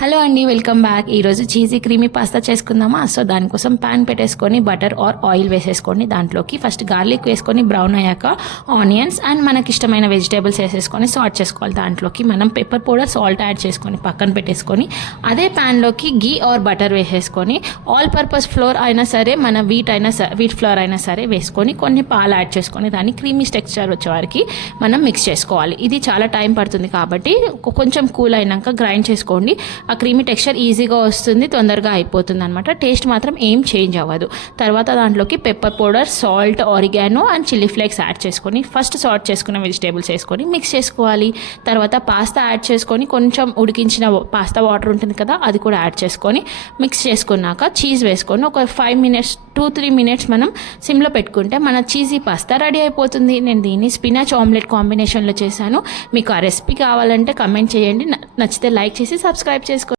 Hello అండి, welcome back. ఈరోజు cheesy creamy pasta చేసుకుందామా. సో దానికోసం ప్యాన్ పెట్టేసుకొని బటర్ ఆర్ ఆయిల్ వేసేసుకొని దాంట్లోకి ఫస్ట్ గార్లిక్ వేసుకొని బ్రౌన్ అయ్యాక ఆనియన్స్ అండ్ మనకి ఇష్టమైన వెజిటేబుల్స్ వేసేసుకొని సార్ట్ చేసుకోవాలి. దాంట్లోకి మనం పెప్పర్ పౌడర్, సాల్ట్ యాడ్ చేసుకొని పక్కన పెట్టేసుకొని అదే ప్యాన్లోకి గీ ఆర్ బటర్ వేసేసుకొని ఆల్ పర్పస్ ఫ్లోర్ అయినా సరే, మన వీట్ ఫ్లోర్ అయినా సరే వేసుకొని కొన్ని పాలు యాడ్ చేసుకొని దాన్ని క్రీమీ టెక్స్చర్ వచ్చే వారికి మనం మిక్స్ చేసుకోవాలి. ఇది చాలా టైం పడుతుంది కాబట్టి కొంచెం కూల్ అయినాక గ్రైండ్ చేసుకోండి. ఆ క్రీమీ టెక్స్చర్ ఈజీగా వస్తుంది, తొందరగా అయిపోతుంది అనమాట. టేస్ట్ మాత్రం ఏం చేంజ్ అవ్వదు. తర్వాత దాంట్లోకి pepper powder, salt, oregano and chilli flakes add చేసుకొని ఫస్ట్ సార్ట్ చేసుకున్న వెజిటేబుల్స్ వేసుకొని మిక్స్ చేసుకోవాలి. తర్వాత పాస్తా యాడ్ చేసుకొని కొంచెం ఉడికించిన పాస్తా వాటర్ ఉంటుంది కదా, అది కూడా యాడ్ చేసుకొని మిక్స్ చేసుకున్నాక చీజ్ వేసుకొని ఒక 5 minutes 2-3 minutes మనం సిమ్లో పెట్టుకుంటే మన చీజీ పాస్తా రెడీ అయిపోతుంది. నేను దీన్ని స్పినాచ్ ఆమ్లెట్ కాంబినేషన్లో చేశాను. మీకు ఆ రెసిపీ కావాలంటే కమెంట్ చేయండి. నచ్చితే లైక్ చేసి సబ్స్క్రైబ్ చేసి